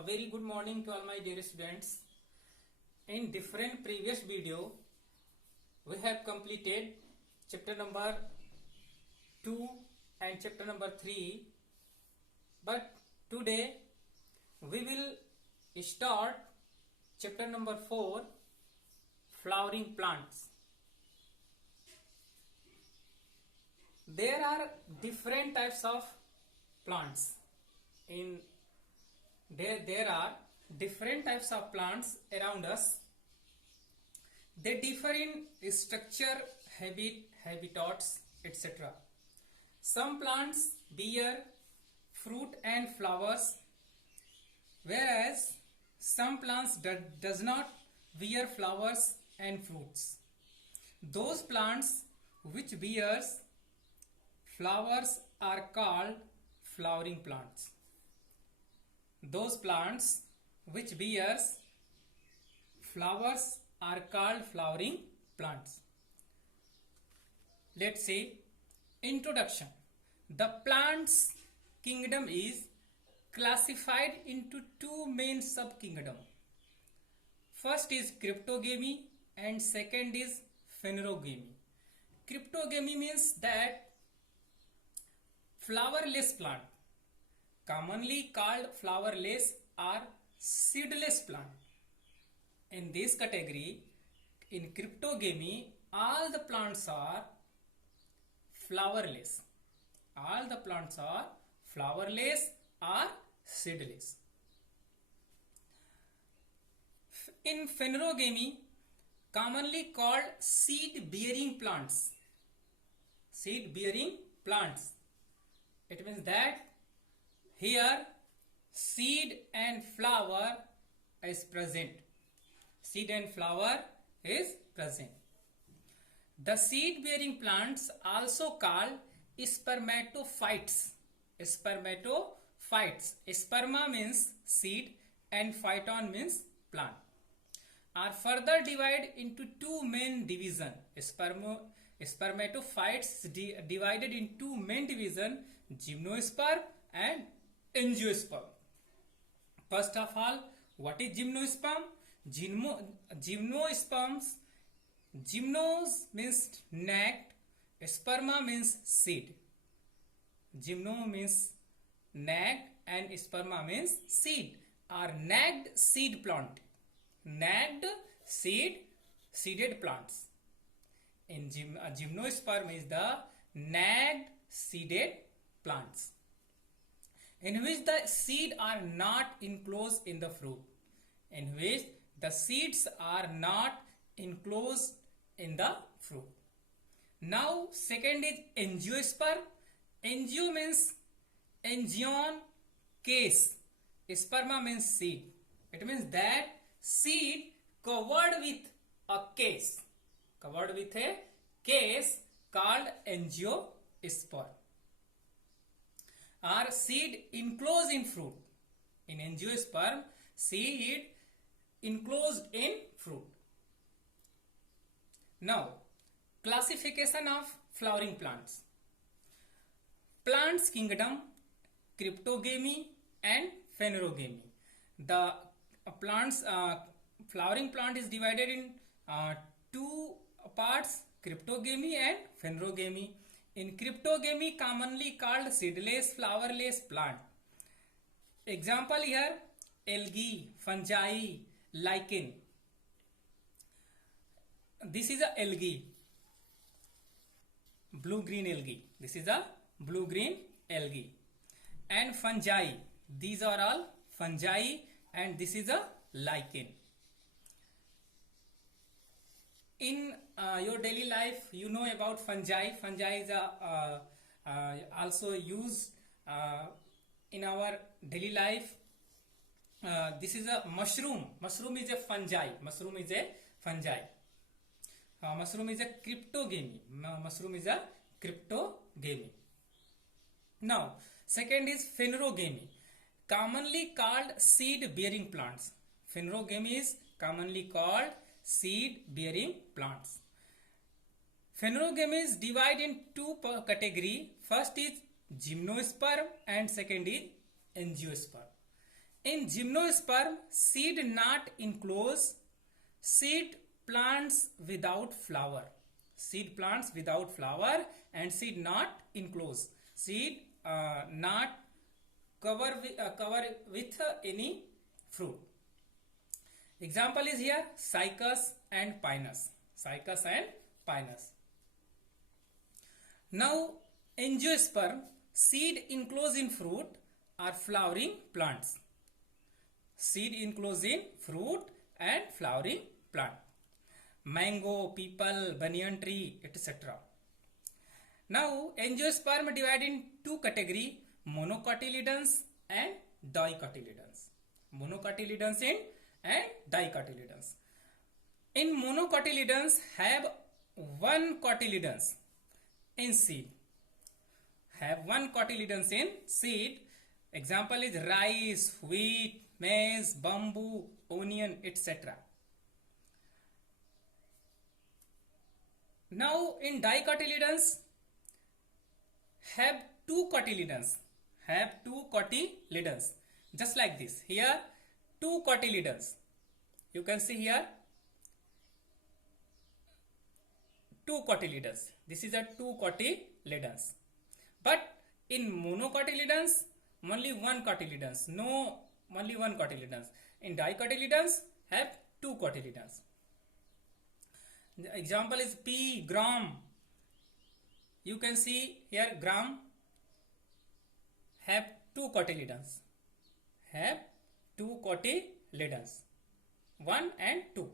A very good morning to all my dear students. In different previous video, we have completed chapter number 2 and chapter number 3. But today we will start chapter number 4, flowering plants. There are different types of plants. There are different types of plants around us. They differ in structure, habitats, etc. Some plants bear fruit and flowers, whereas some plants does not bear flowers and fruits. Those plants which bears flowers are called flowering plants. Those plants which bears flowers are called flowering plants. Let's see. Introduction. The plants kingdom is classified into two main subkingdoms. First is cryptogamy and second is phanerogamy. Cryptogamy means that flowerless plant, commonly called flowerless or seedless plant. In this category, in cryptogamy, all the plants are flowerless. All the plants are flowerless or seedless. In phanerogamy, commonly called seed-bearing plants. Seed-bearing plants. It means that here seed and flower is present. Seed and flower is present. The seed-bearing plants also called spermatophytes. Spermatophytes. Sperma means seed and phyton means plant. Are further divided into two main divisions. Spermatophytes divided in two main divisions, gymnosperm and angiosperm. First of all, what is gymnosperm? Gymnosperms. Gymnos means nagged, sperma means seed. Gymno means nagged and sperma means seed, or nagged seed plant. Nagged seeded plants. In gymnosperm is the nagged seeded plants, in which the seed are not enclosed in the fruit. In which the seeds are not enclosed in the fruit. Now, second is angiosperm. Angio means angion case. Sperma means seed. It means that seed covered with a case. Covered with a case called angiosperm. Or seed enclosed in fruit. In angiosperm, seed enclosed in fruit. Now, classification of flowering plants. Plants kingdom, cryptogamy and phanerogamy. The flowering plant is divided in two parts, cryptogamy and phanerogamy. In cryptogamy, commonly called seedless, flowerless plant. Example here, algae, fungi, lichen. This is a algae, blue-green algae. This is a blue-green algae. And fungi. These are all fungi and this is a lichen. In your daily life, you know about fungi. Fungi is also used in our daily life. This is a mushroom. Mushroom is a fungi. Mushroom is a fungi. Mushroom is a cryptogamy. Mushroom is a cryptogamy. Now, second is phanerogamy. Commonly called seed-bearing plants. Phanerogamy is commonly called seed-bearing plants. Phanerogamy is divided in two categories. First is gymnosperm and second is angiosperm. In gymnosperm, seed not enclose, seed plants without flower. Seed plants without flower and seed not enclose. Seed not cover with any fruit. Example is here Cycas and Pinus. Cycas and Pinus. Now, angiosperm, seed enclosed in fruit are flowering plants. Seed enclosed in fruit and flowering plant. Mango, people, banyan tree, etc. Now, angiosperm divided in two categories, monocotyledons and dicotyledons. Monocotyledons and dicotyledons. In monocotyledons have one cotyledons in seed. Have one cotyledons in seed. Example is rice, wheat, maize, bamboo, onion, etc. Now in dicotyledons have two cotyledons. Have two cotyledons. Just like this. Here two cotyledons. You can see here two cotyledons. This is a two cotyledons. But in monocotyledons, only one cotyledons. No, only one cotyledons. In dicotyledons, have two cotyledons. The example is pea, gram. You can see here gram have two cotyledons. Have two cotyledons. 1 and 2.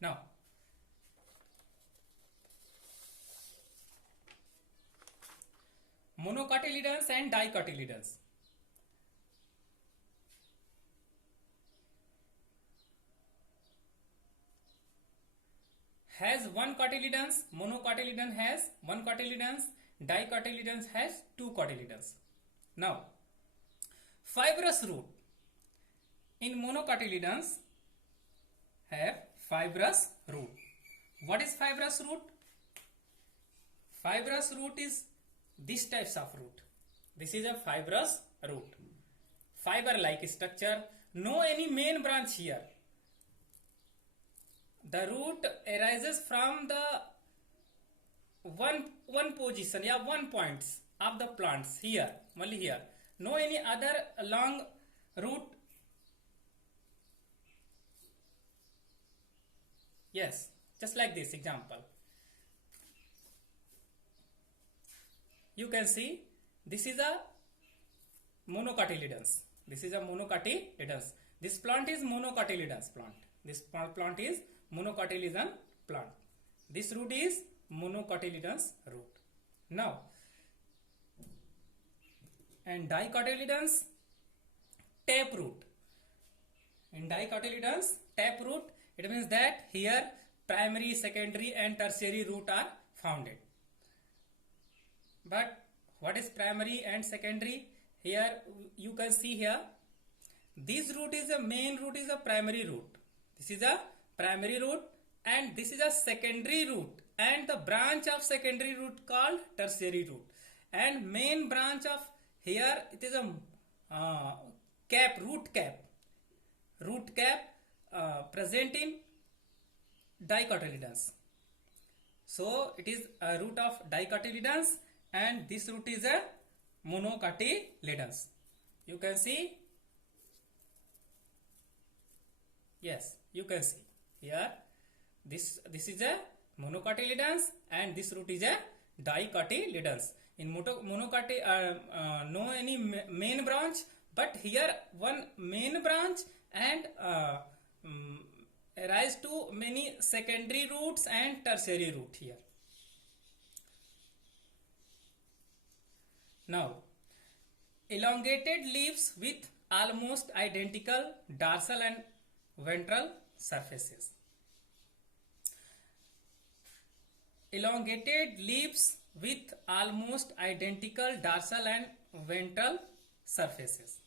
Now, monocotyledons and dicotyledons. Has one cotyledons, monocotyledon has one cotyledons, dicotyledons has two cotyledons. Now, fibrous root. In monocotyledons have fibrous root. What is fibrous root? Fibrous root is this types of root. This is a fibrous root. Fiber like structure. No any main branch here. The root arises from the one position, yeah, one points of the plants here, only here. No any other long root. Yes, just like this example. You can see this is a monocotyledons. This is a monocotyledons. This plant is monocotyledons plant. This plant is monocotyledon plant. This root is monocotyledons root. Now, and dicotyledons taproot. In dicotyledons taproot, it means that here primary, secondary and tertiary root are founded. But what is primary and secondary? Here you can see here this root is a main root is a primary root. This is a primary root and this is a secondary root, and the branch of secondary root called tertiary root, and main branch of here it is a root cap present in dicotyledons. So it is a root of dicotyledons and this root is a monocotyledons. You can see, yes, you can see here this is a monocotyledons and this root is a dicotyledons. In no any main branch, but here one main branch and arise to many secondary roots and tertiary root here. Now, elongated leaves with almost identical dorsal and ventral surfaces. Elongated leaves with almost identical dorsal and ventral surfaces.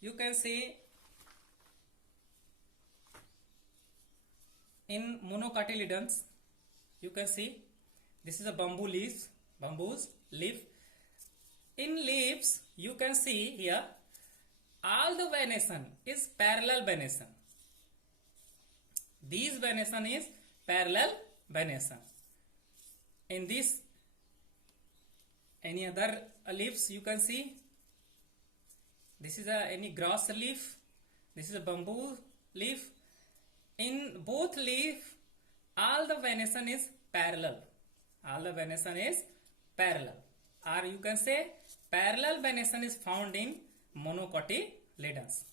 You can see in monocotyledons, you can see this is a bamboo's leaf. In leaves, you can see here all the venation is parallel venation. These venation is parallel venation. In this, any other leaves you can see. This is any grass leaf. This is a bamboo leaf. In both leaf, all the venation is parallel. All the venation is parallel. Or you can say parallel venation is found in monocotyledons.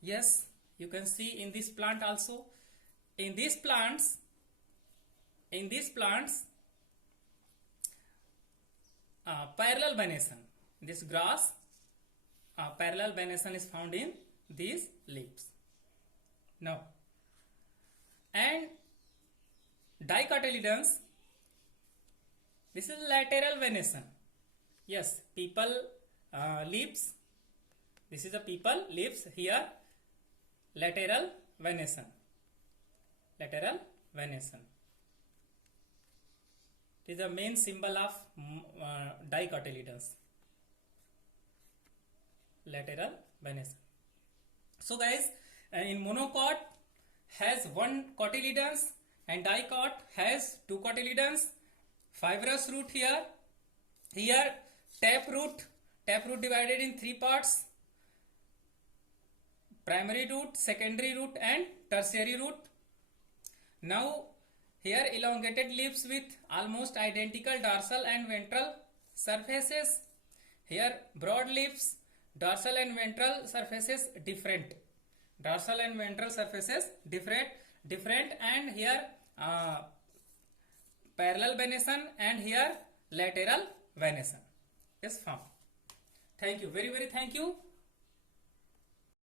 Yes, you can see in this plant also. In these plants, parallel venation. This grass, parallel venation is found in these leaves. Now, and dicotyledons, this is lateral venation. Yes, people leaves. This is a people leaves here. Lateral venation. Lateral venation. It is the main symbol of dicotyledons. Lateral venation. So guys, in monocot has one cotyledons and dicot has two cotyledons. Fibrous root here. Here taproot divided in three parts: primary root, secondary root and tertiary root. Now here elongated leaves with almost identical dorsal and ventral surfaces. Here broad leaves, dorsal and ventral surfaces different. Dorsal and ventral surfaces different, and here parallel venation and here lateral venation is found. Thank you, very thank you.